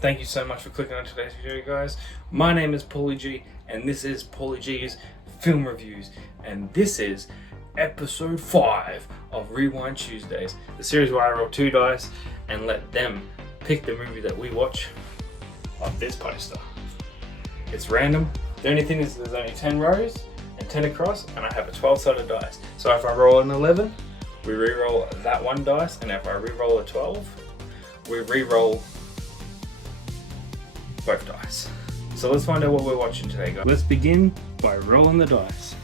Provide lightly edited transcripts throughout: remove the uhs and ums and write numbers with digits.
Thank you so much for clicking on today's video, guys. My name is Pauly G, and this is Pauly G's Film Reviews, and this is episode 5 of Rewind Tuesdays, the series where I roll 2 dice and let them pick the movie that we watch off this poster. It's random. The only thing is there's only 10 rows and 10 across, and I have a 12-sided dice. So if I roll an 11, we re-roll that one dice, and if I re-roll a 12, we re-roll both dice. So let's find out what we're watching today, guys. Let's begin by rolling the dice.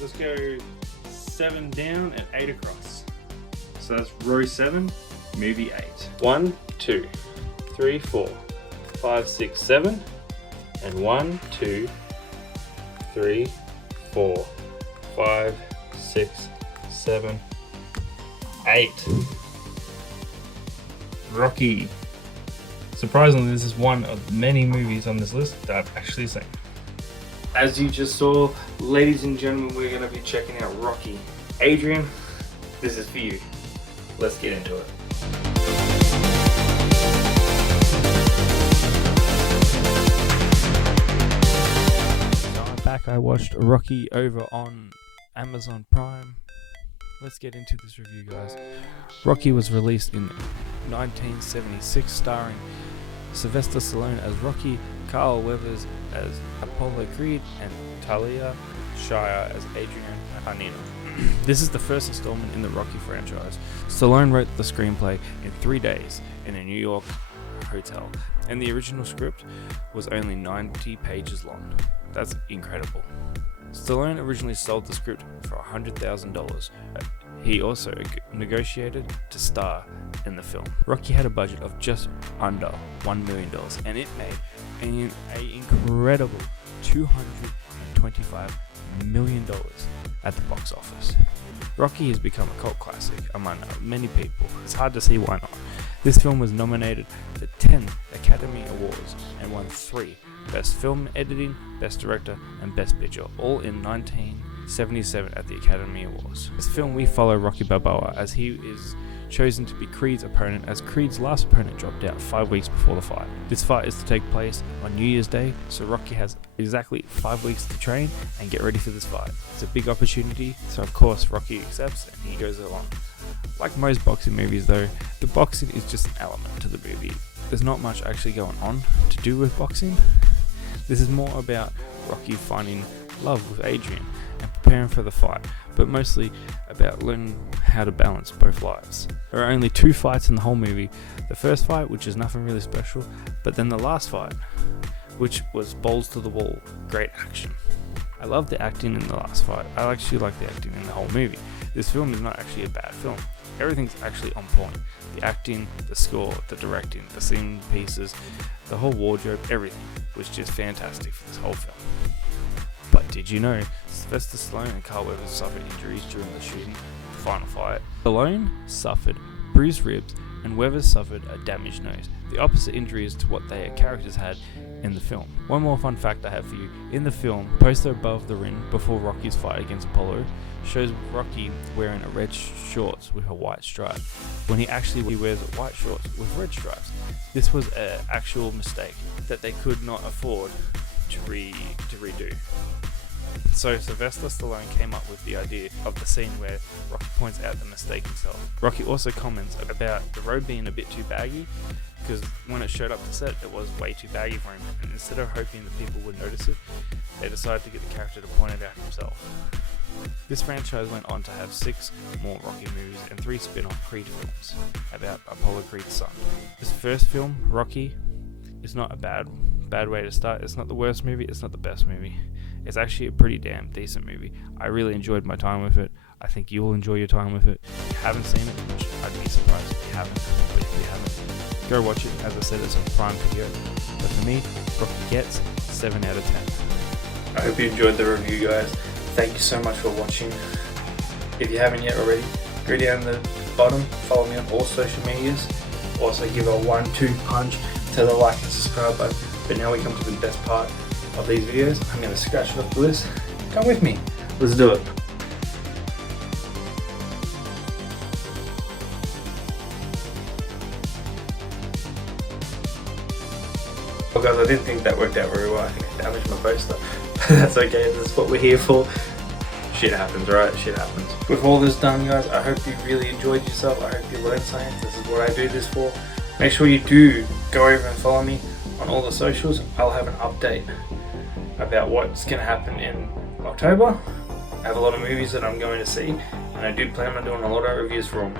Let's go 7 down and 8 across. So that's row 7, movie 8. 1, 2, 3, 4, 5, 6, 7, and 1, 2, 3, 4, 5, 6, 7, 8. Rocky. Surprisingly, this is one of many movies on this list that I've actually seen. As you just saw, ladies and gentlemen, we're going to be checking out Rocky. Adrian, this is for you. Let's get into it. So I'm back. I watched Rocky over on Amazon Prime. Let's get into this review, guys. Rocky was released in 1976, starring Sylvester Stallone as Rocky, Carl Weathers as Apollo Creed, and Talia Shire as Adrian Arnino. This is the first installment in the Rocky franchise. Stallone wrote the screenplay in 3 days in a New York hotel, and the original script was only 90 pages long. That's incredible. Stallone originally sold the script for $100,000. He also negotiated to star in the film. Rocky had a budget of just under $1 million, and it made an incredible $225 million at the box office. Rocky has become a cult classic among many people. It's hard to see why not. This film was nominated for 10 Academy Awards and won 3: Best Film Editing, Best Director, and Best Picture, all in 1977 at the Academy Awards. This film, we follow Rocky Balboa as he is chosen to be Creed's opponent, as Creed's last opponent dropped out 5 weeks before the fight. This fight is to take place on New Year's Day, so Rocky has exactly 5 weeks to train and get ready for this fight. It's a big opportunity, so of course Rocky accepts and he goes along. Like most boxing movies though, the boxing is just an element to the movie. There's not much actually going on to do with boxing. This is more about Rocky finding love with Adrian and preparing for the fight, but mostly about learning how to balance both lives. There are only 2 fights in the whole movie. The first fight, which is nothing really special, but then the last fight, which was balls to the wall, great action. I love the acting in the last fight. I actually like the acting in the whole movie. This film is not actually a bad film. Everything's actually on point. The acting, the score, the directing, the scene pieces, the whole wardrobe, everything was just fantastic for this whole film. But did you know Sylvester Stallone and Carl Weathers suffered injuries during the shooting of the final fight? Stallone suffered bruised ribs and Weathers suffered a damaged nose, the opposite injuries to what their characters had in the film. One more fun fact I have for you: in the film, poster above the ring before Rocky's fight against Apollo shows Rocky wearing a red shorts with a white stripe, when he actually wears white shorts with red stripes. This was an actual mistake that they could not afford to redo. So Sylvester Stallone came up with the idea of the scene where Rocky points out the mistake himself. Rocky also comments about the robe being a bit too baggy, because when it showed up to set, it was way too baggy for him, and instead of hoping that people would notice it, they decided to get the character to point it out himself. This franchise went on to have 6 more Rocky movies and 3 spin-off Creed films about Apollo Creed's son. This first film, Rocky, is not a bad way to start. It's not the worst movie, it's not the best movie. It's actually a pretty damn decent movie. I really enjoyed my time with it. I think you'll enjoy your time with it. If you haven't seen it, which I'd be surprised if you haven't, but if you haven't, go watch it. As I said, it's on Prime Video. But for me, Rocky gets 7 out of 10. I hope you enjoyed the review, guys. Thank you so much for watching. If you haven't yet already, go down the bottom, follow me on all social medias. Also give a 1-2 punch to the like and subscribe button. But now we come to the best part of these videos. I'm going to scratch it off the list. Come with me. Let's do it. Well guys, I didn't think that worked out very well. I think I damaged my poster. That's okay, that's what we're here for. Shit happens, right? Shit happens. With all this done guys, I hope you really enjoyed yourself. I hope you learned something. This is what I do this for. Make sure you do go over and follow me on all the socials. I'll have an update about what's going to happen in October. I have a lot of movies that I'm going to see, and I do plan on doing a lot of reviews for them.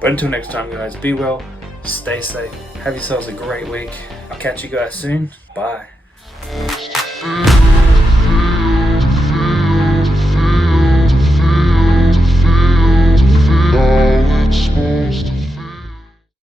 But until next time guys, be well, stay safe, have yourselves a great week. I'll catch you guys soon. Bye.